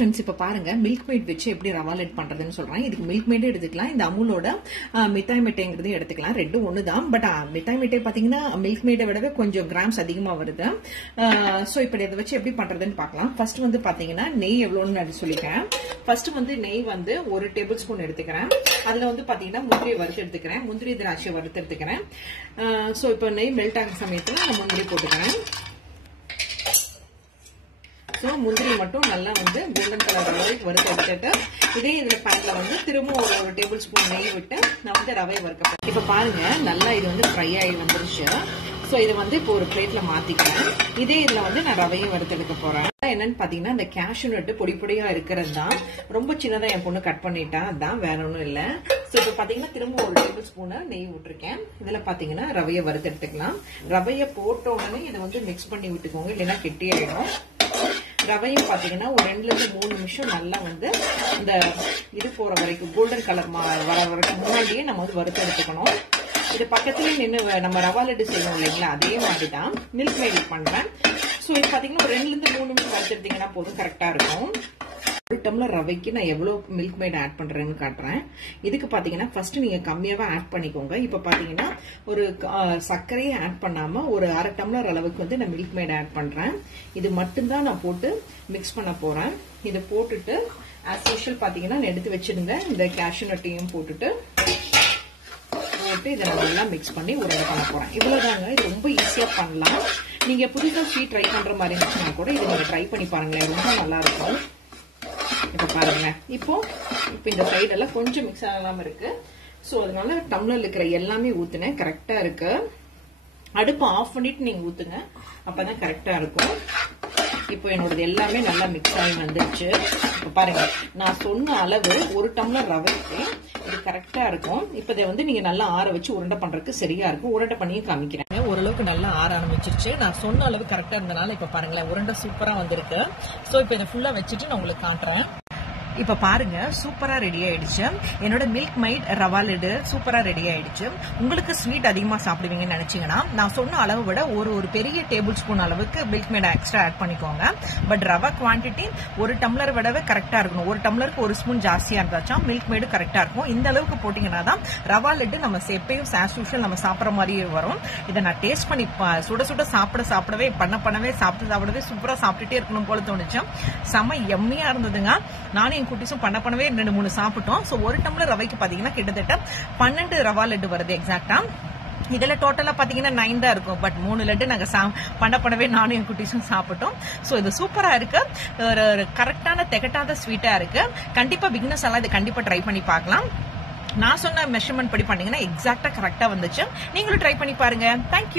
Friends, இப்ப பாருங்க milk mat வச்சு எப்படி ரவா லட் பண்றதுன்னு சொல்றேன். இதுக்கு மில்க் மேட் எடுத்துக்கலாம், இந்த அமுலோட மிட்டாய் மிட்டைங்கிறது எடுத்துக்கலாம். ரெண்டும் ஒண்ணுதான். பட் மிட்டாய் மிட்டை பாத்தீங்கன்னா மில்க் மேட்டை விடவே கொஞ்சம் கிராம்ஸ் அதிகமா வருது. சோ இப்ப இதை வச்சு எப்படி பண்றதுன்னு பாக்கலாம். ஃபர்ஸ்ட் வந்து பாத்தீங்கன்னா நெய் எவ்வளவுன்னு நான் சொல்லிக்கிறேன். ஃபர்ஸ்ட் வந்து நெய் வந்து 1 டேபிள் ஸ்பூன் எடுத்துக்கிறேன். அதுல வந்து பாத்தீங்கன்னா முந்திரி வறுத்து எடுத்துக்கிறேன், முந்திரி திராட்சை வறுத்து எடுத்துக்கிறேன். சோ இப்ப நெய் மெல்ட் ஆகிற சமயத்துல நான் முந்திரி போட்டுக்கிறேன். சோ முந்திரி மட்டும் நல்லா வந்து கோல்டன் கலர் வரைக்கும் வறுத்து எடுத்துட்டு இதே இதுல பேன்ல வந்து திரும்ப ஒரு டேபிள் ஸ்பூன் நெய் விட்டு நான் வந்து ரவையை வறுக்க. இப்ப பாருங்க நல்லா இது வந்து ஃப்ரை ஆகி வந்துருச்சு. சோ இதை வந்து இப்போ ஒரு பிளேட்ல மாத்திக்கிறேன். இதே இதுல வந்து நான் ரவையும் வறுத்து எடுக்க போறேன். என்னன்னு பாத்தீங்கன்னா இந்த கேஷ்யூ நட்டு பொடி பொடியா இருக்கிறது தான். ரொம்ப சின்னதா என் பொண்ணு கட் பண்ணிட்டா, அதான் வேற ஒன்றும் இல்ல. சோ இப்ப பாத்தீங்கன்னா திரும்ப ஒரு டேபிள் ஸ்பூன் நெய் விட்டுருக்கேன். இதுல பாத்தீங்கன்னா ரவையை வறுத்து எடுத்துக்கலாம். ரவையை போட்ட உடனே இதை வந்து மிக்ஸ் பண்ணி விட்டுக்கோங்க, இல்லைன்னா கெட்டியாயிடும். ரவையும் பாத்தீங்கன்னா ஒரு 2 to 3 நிமிஷம் நல்லா வந்து இந்த இது போற வரைக்கும் கோல்டன் கலர் வர வரைக்கும் முன்னாடியே நம்ம வந்து வறுத்து எடுத்துக்கணும். இது பக்கத்துலயே நின்று நம்ம ரவா லட்டு செய்வோம் இல்லைங்களா, அதே மாதிரிதான் மில்க் மேட் பண்றேன். சோ இது பாத்தீங்கன்னா ஒரு 2 to 3 நிமிஷம் வறுத்து எடுத்தீங்கன்னா போதும், கரெக்டா இருக்கும். ஒரு டம்ளர் ரவைக்கு நான் எவ்வளவு மில்க் மேட் ஆட் பண்றேன்னு காட்டுறேன். இதுக்கு பாத்தீங்கன்னா ஃபர்ஸ்ட் நீங்க கம்மியாவே ஆட் பண்ணிக்கோங்க. இப்ப பாத்தீங்கன்னா ஒரு சர்க்கரையை ஆட் பண்ணாம ஒரு 1/2 டம்ளர் அளவுக்கு வந்து நான் மில்க் மேட் ஆட் பண்றேன். இது மட்டும்தான் நான் போட்டு மிக்ஸ் பண்ண போறேன். இதை போட்டுட்டு ஆஸ் யூஷுவல் பாத்தீங்கன்னா எடுத்து வச்சிருங்க. இந்த கேஷ்யூ நட்டையும் போட்டு இதை நல்லா மிக்ஸ் பண்ணி உருண்டை பண்ண போறேன். இவ்வளவுதாங்க. இது ரொம்ப ஈஸியா பண்ணலாம். நீங்க புதுசா ஸ்வீட் ட்ரை பண்ற மாதிரி இருந்துச்சுன்னா கூட இதை நீங்க ட்ரை பண்ணி பாருங்களேன், ரொம்ப நல்லா இருக்கும். இப்ப பாருங்க, இப்போ இந்த சைடு எல்லாம் கொஞ்சம் மிக்ஸ் ஆகாம இருக்கு. சோ அதனால டம்ளர்ல இருக்கிற எல்லாமே ஊத்துனேன், கரெக்டா இருக்கு. அடுப்பு ஆஃப் பண்ணிட்டு நீங்க ஊத்துங்க, அப்பதான் கரெக்டா இருக்கும். இப்போ என்னோடது எல்லாமே நல்லா மிக்ஸ் ஆகி வந்துருச்சு. இப்ப பாருங்க, நான் சொன்ன அளவு 1 டம்ளர் ரவைக்கு இது கரெக்டா இருக்கும். இப்ப இதை வந்து நீங்க நல்லா ஆற வச்சு உருண்டை பண்றதுக்கு சரியா இருக்கும். உருண்டை பண்ணியும் காமிக்கிறேன். ஓரளவுக்கு நல்லா ஆற ஆரம்பிச்சிருச்சு. நான் சொன்ன அளவு கரெக்டா இருந்தனால இப்ப பாருங்களேன் உருண்டை சூப்பரா வந்திருக்கு. சோ இப்ப இதை ஃபுல்லா வச்சுட்டு நான் உங்களுக்கு காட்டுறேன். இப்ப பாருங்க சூப்பரா ரெடி ஆயிடுச்சு. என்னோட மில்க் மேட் ரவா லட்டு சூப்பரா ரெடி ஆயிடுச்சு. உங்களுக்கு ஸ்வீட் அதிகமா சாப்பிடுவீங்கன்னு நினைச்சீங்கன்னா நான் சொன்ன அளவு விட ஒரு பெரிய டேபிள் ஸ்பூன் அளவுக்கு மில்க் மேட் எக்ஸ்ட்ரா ஆட் பண்ணிக்கோங்க. பட் ரவா குவான்டிட்டி 1 டம்ளர் விடவே கரெக்டா இருக்கணும். 1 டம்ளருக்கு 1 ஸ்பூன் ஜாஸ்தியா இருந்தாச்சா மில்க் மேடு கரெக்டா இருக்கும். இந்த அளவுக்கு போட்டீங்கன்னா தான் ரவா லட்டு நம்ம எப்பயும் ஆஸ் யூஷுவல் நம்ம சாப்பிட்ற மாதிரியே வரும். இதை நான் டேஸ்ட் பண்ணி சுட சுட சாப்பிடவே பண்ணவே சாப்பிடவே சூப்பரா சாப்பிட்டுட்டே இருக்கணும் போல தோணுச்சு. செம எம்மியா இருந்ததுங்க. நானும் என் குட்டிஸும் பண்ணவே 2-3 சாப்பிட்டோம். சோ 1 டம்ளர் ரவைக்கு பாத்தீங்கன்னா கிட்டத்தட்ட 12 ரவா லட்டு வருது எக்ஸாக்டா. இதுல டோட்டலா பாத்தீங்கன்னா 9 தான் இருக்கும். பட் 3 லட்டு நாங்க பண்ணவே நானும் என் குட்டிஸும் சாப்பிட்டோம். சோ இது சூப்பரா இருக்கு, ஒரு கரெக்டான திகட்டாத ஸ்வீட்டா இருக்கு. கண்டிப்பா பிகினர்ஸ் எல்லாம் இதை கண்டிப்பா ட்ரை பண்ணி பார்க்கலாம். நான் சொன்ன மெஷர்மெண்ட் படி பண்ணீங்கன்னா எக்ஸாக்டா கரெக்டா வந்துச்சு. நீங்களும் ட்ரை பண்ணி பாருங்க. தேங்க்யூ.